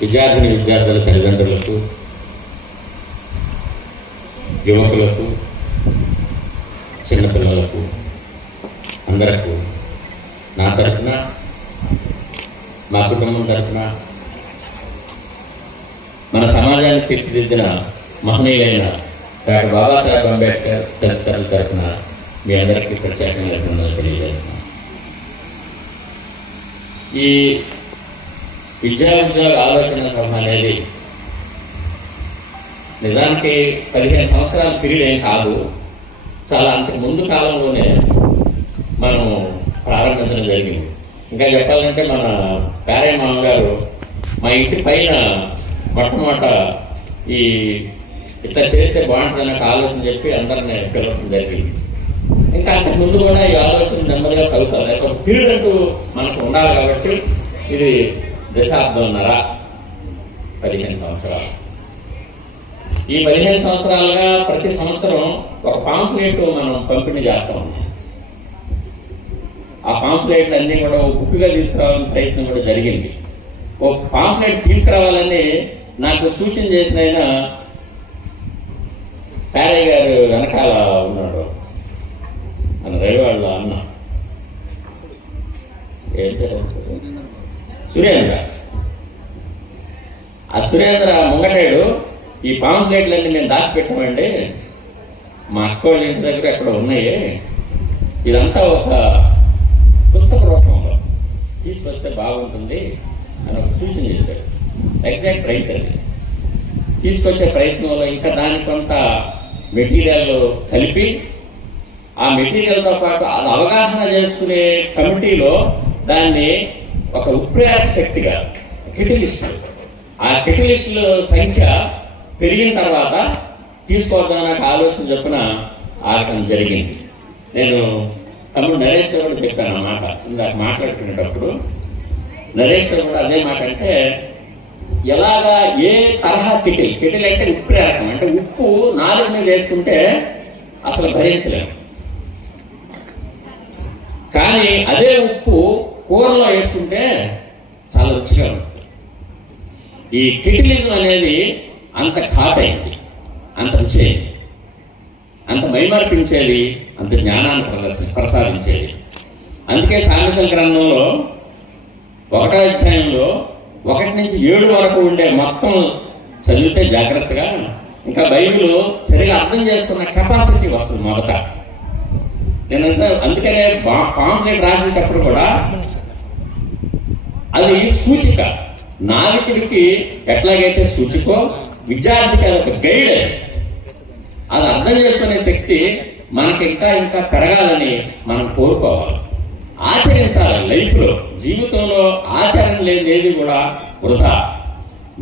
విద్యార్థుల తల్లిదండ్రులకు, యువకులకు, చిన్నపిల్లలకు అందరకు నా తరఫున, మా కుటుంబం తరఫున, మన సమాజాన్ని తీర్చిదిద్దిన మహనీయులైన డాక్టర్ బాబాసాహెబ్ అంబేద్కర్ తల్లిదండ్రుల తరఫున మీ అందరికీ ప్రత్యేకంగా అభినందనలు తెలియజేస్తున్నాను. ఈ విద్యా ఉద్యోగ ఆలోచన సభ అనేది నిజానికి 15 సంవత్సరాల పీరియడ్ ఏం కాదు. చాలా అంతకు ముందు కాలంలోనే మనం ప్రారంభించడం జరిగింది. ఇంకా చెప్పాలంటే మన పేరయ్య మామ గారు మా ఇంటి పైన మొట్టమొదట ఈ ఇట్లా చేస్తే బాగుంటుందని ఒక ఆలోచన చెప్పి అందరినీ పిలవడం జరిగింది. ఇంకా అంతకు ముందు కూడా ఈ ఆలోచన నెమ్మదిగా చదువుతారు. ఒక పీరియడ్ అంటూ మనకు ఉండాలి కాబట్టి ఇది దశాబ్దంన్నర 15 సంవత్సరాలు. ఈ 15 సంవత్సరాలుగా ప్రతి సంవత్సరం ఒక పాంప్లెట్ మనం పంపిణీ చేస్తా ఉన్నాం. ఆ పాంప్లెట్లు అన్ని కూడా ఒక బుక్గా తీసుకురావాలని ప్రయత్నం కూడా జరిగింది. ఒక పాంప్లెట్ తీసుకురావాలని నాకు సూచన చేసిన ఆయన పేరయ్య గారు వెనకాల ఉన్నాడు, మన రైవాళ్ళ అన్న సురేంద్ర. ఆ సురేంద్ర ముంగటేడు ఈ పాంప్లెట్లన్నీ మేము దాచిపెట్టామండి, మా అక్క వాళ్ళ ఇంటి దగ్గర ఎక్కడ ఉన్నాయి, ఇదంతా ఒక పుస్తక రూపంలో తీసుకొస్తే బాగుంటుంది అని ఒక సూచన చేశాడు. ఎగ్జాక్ట్ రైట్ అది. తీసుకొచ్చే ప్రయత్నంలో ఇంకా దానికి కొంత మెటీరియల్ కలిపి ఆ మెటీరియల్తో పాటు అది అవగాహన చేసుకునే కమిటీలో దాన్ని ఒక ఉత్ప్రేరక శక్తిగా కెటిలిస్ట్, ఆ కెటిలిస్టుల సంఖ్య పెరిగిన తర్వాత తీసుకోవద్దామని నాకు ఆలోచన చొప్పున ఆడటం జరిగింది. నేను తమ్ముడు నరేష్ కూడా చెప్పాను ఆ మాట. ఇందాక మాట్లాడుకునేటప్పుడు నరేష్ కూడా అదే మాట. అంటే ఎలాగా ఏ తరహా కెటిల్ అంటే ఉత్ప్రేరకం, అంటే ఉప్పు నాలుగు మీద వేసుకుంటే అసలు భరించలేము, కానీ అదే ఉప్పు కూరలో వేసుకుంటే చాలా రుచిగా ఉంటుంది. ఈ కెటిలిజం అనేది అంత ఘాటైంది, అంత రుచి అయింది, అంత మైమర్పించేది, అంత జ్ఞానాన్ని ప్రసాదించేది. అందుకే సామెతల గ్రంథంలో 1వ అధ్యాయంలో 1 నుంచి 7 వరకు ఉండే మొత్తం చదివితే జాగ్రత్తగా ఇంకా బైబిల్ సరిగా అర్థం చేసుకున్న కెపాసిటీ వస్తుంది మొదట. నేనంతా అందుకనే పాంప్లెట్ రాసేటప్పుడు కూడా అది సూచిక, నావికుడికి ఎట్లాగైతే సూచికో విద్యార్థికి అది ఒక గైడ్. అది అర్థం చేసుకునే శక్తి మనకి ఇంకా ఇంకా పెరగాలని మనం కోరుకోవాలి, ఆచరించాలి. లైఫ్ లో జీవితంలో ఆచరణ లేనిది కూడా వృధా.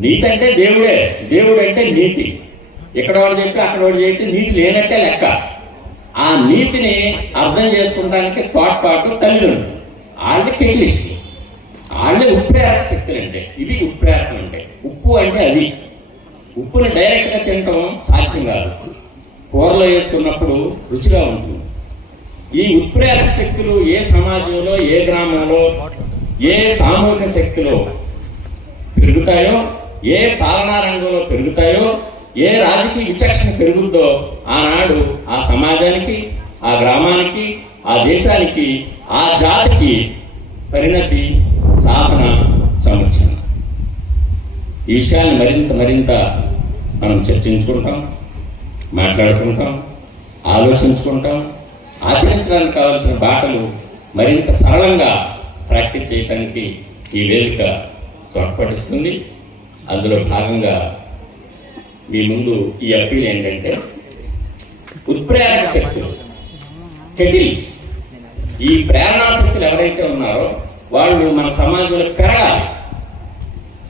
నీతి అంటే దేవుడే, దేవుడు అంటే నీతి. ఇక్కడ వాడు చెప్పి అక్కడ వాడు చెప్పి నీతి లేనట్టే లెక్క. ఆ నీతిని అర్థం చేసుకోవడానికి తోడ్పాటు తల్లిదండ్రులు, వాళ్ళే కెటిలిస్ట్, వాళ్ళే ఉత్ప్రేరక శక్తులు. అంటే ఇది ఉత్ప్రేరకం అంటే. ఉప్పు అంటే అది. ఉప్పుని డైరెక్ట్ గా తినటం సాధ్యం కాదు, కూరలో వేసుకున్నప్పుడు రుచిగా ఉంటుంది. ఈ ఉత్ప్రేరక శక్తులు ఏ సమాజంలో, ఏ గ్రామంలో, ఏ సామూహిక శక్తిలో పెరుగుతాయో, ఏ పాలనా రంగంలో పెరుగుతాయో, ఏ రాజకీయ విచక్షణ పెరుగుద్దో ఆనాడు ఆ సమాజానికి, ఆ గ్రామానికి, ఆ దేశానికి, ఆ జాతికి పరిణతి, సాధన, సంరక్షణ. ఈ విషయాన్ని మరింత మనం చర్చించుకుంటాం, మాట్లాడుకుంటాం, ఆలోచించుకుంటాం. ఆచరించడానికి కావాల్సిన బాటలు మరింత సరళంగా ప్రాక్టీస్ చేయడానికి ఈ వేదిక తోడ్పడిస్తుంది. అందులో భాగంగా మీ ముందు ఈ అప్పీల్ ఏంటంటే, ఉత్ప్రేరక శక్తులు, కెటిల్స్, ఈ ప్రేరణా శక్తులు ఎవరైతే ఉన్నారో వాళ్ళు మన సమాజంలో పెరగాలి.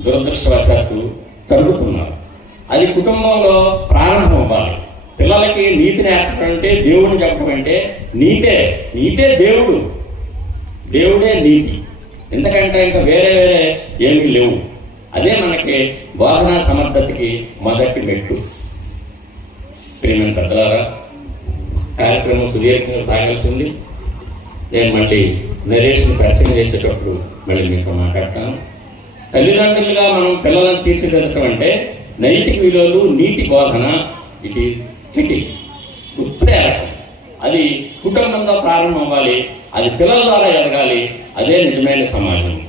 దురదృష్టవశాత్తు తరుగుతున్నారు. అది కుటుంబంలో ప్రారంభం అవ్వాలి. పిల్లలకి నీతిని నేర్పడం అంటే, దేవుడిని చెప్పడం అంటే, నీతే దేవుడు, దేవుడే నీతి. ఎందుకంటే ఇంకా వేరే ఏమీ లేవు. అదే మనకి బోధనా సమర్థతకి మొదటి మెట్టు. ప్రియమైన పెద్దలారా, కార్యక్రమం సుదీర్ఘంగా సాగాల్సింది. నేను మళ్ళీ నరేష్ని పరిచయం చేసేటప్పుడు మళ్ళీ మీతో మాట్లాడతాను. తల్లిదండ్రులుగా మనం పిల్లలను తీర్చిదిద్దటం అంటే నైతిక విలువలు, నీతి బోధన, ఇది ఉత్ప్రేరకం. అది కుటుంబంలో ప్రారంభం అవ్వాలి, అది పిల్లల ద్వారా ఎదగాలి. అదే నిజమైన సమాజం.